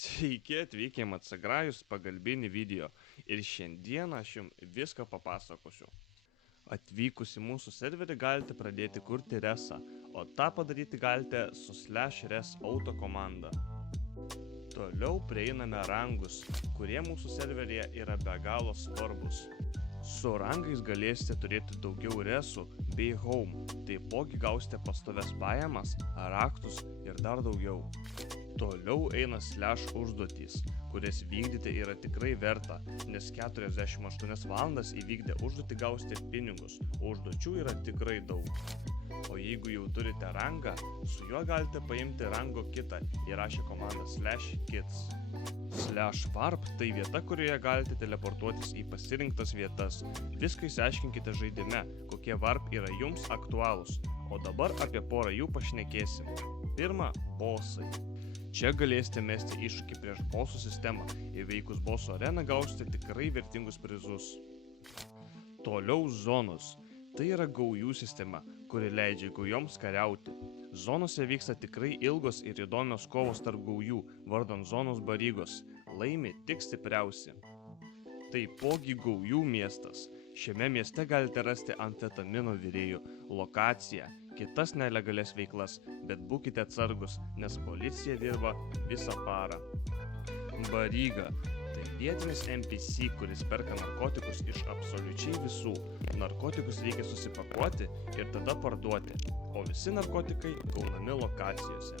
Sveiki atvykę į Macagrajus pagalbinį video ir šiandieną aš jums viską papasakosiu. Atvykus į mūsų serverį galite pradėti kurti resą, o tą padaryti galite su /res auto komanda. Toliau prieiname rangus, kurie mūsų serveryje yra be galo svarbus. Su rangais galėsite turėti daugiau resų bei home, taipogi gausite pastovias pajamas, raktus ir dar daugiau. Toliau eina /užduotys, kurias vykdyti yra tikrai verta, nes 48 valandas įvykdę užduotį gausite pinigus, o užduočių yra tikrai daug. O jeigu jau turite rangą, su juo galite paimti rango kitą įrašę komandą /kits. /warp tai vieta, kurioje galite teleportuotis į pasirinktas vietas. Viską išsiaiškinkite žaidime, kokie warp yra jums aktualūs, o dabar apie porą jų pašnekėsim. Pirma, bossai. Čia galėsite mesti iššūkį prieš bossų sistemą, įveikus bossų areną gausite tikrai vertingus prizus. Toliau zonos. Tai yra gaujų sistema, kuri leidžia gaujoms kariauti. Zonose vyksta tikrai ilgos ir įdomios kovos tarp gaujų, vardan zonos barygos. Laimi tik stipriausi. Taipogi gaujų miestas. Šiame mieste galite rasti amfetamino virėjų, lokaciją, kitas nelegalias veiklas, bet būkite atsargus, nes policija dirba visą parą. Baryga. Tai vietinis NPC, kuris perka narkotikus iš absoliučiai visų. Narkotikus reikia susipakuoti ir tada parduoti, o visi narkotikai gaunami lokacijose.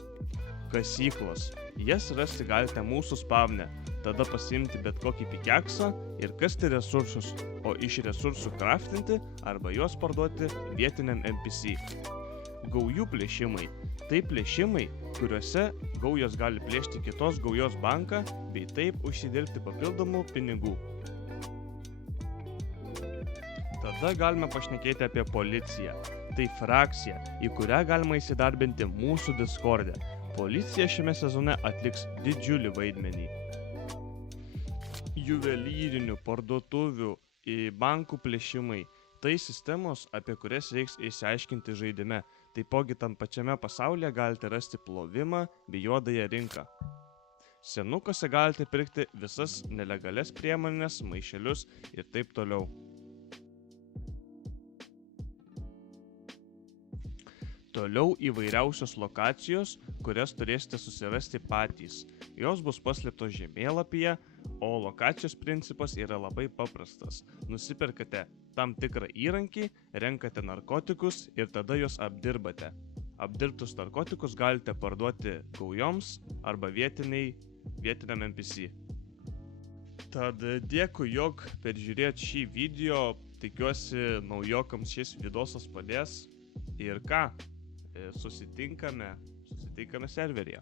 Kasyklos. Jas rasti galite mūsų spavne, tada pasiimti bet kokį pikeksą ir kasti resursus, o iš resursų craftinti arba juos parduoti vietiniam NPC. Gaujų plėšimai. Tai plėšimai, kuriuose gaujos gali plėšti kitos gaujos banką bei taip užsidirbti papildomų pinigų. Tada galime pašnekėti apie policiją. Tai frakcija, į kurią galima įsidarbinti mūsų Discord'e. Policija šiame sezone atliks didžiulį vaidmenį. Juvelyrinių parduotuvių į bankų plėšimai. Tai sistemos, apie kurias reiks išsiaiškinti žaidime. Taipogi tam pačiame pasaulyje galite rasti plovimą bei juodąją rinką. Senukose galite pirkti visas nelegalias priemonės, maišelius ir taip toliau. Toliau įvairiausios lokacijos, kurias turėsite susirasti patys. Jos bus paslėptos žemėlapyje, o lokacijos principas yra labai paprastas. Nusiperkate tam tikrą įrankį, renkate narkotikus ir tada juos apdirbate. Apdirbtus narkotikus galite parduoti gaujoms arba vietiniam NPC. Tad dėkui, jog peržiūrėjot šį video, tikiuosi naujokams šis vidosas padės ir ką, susitinkame serveryje.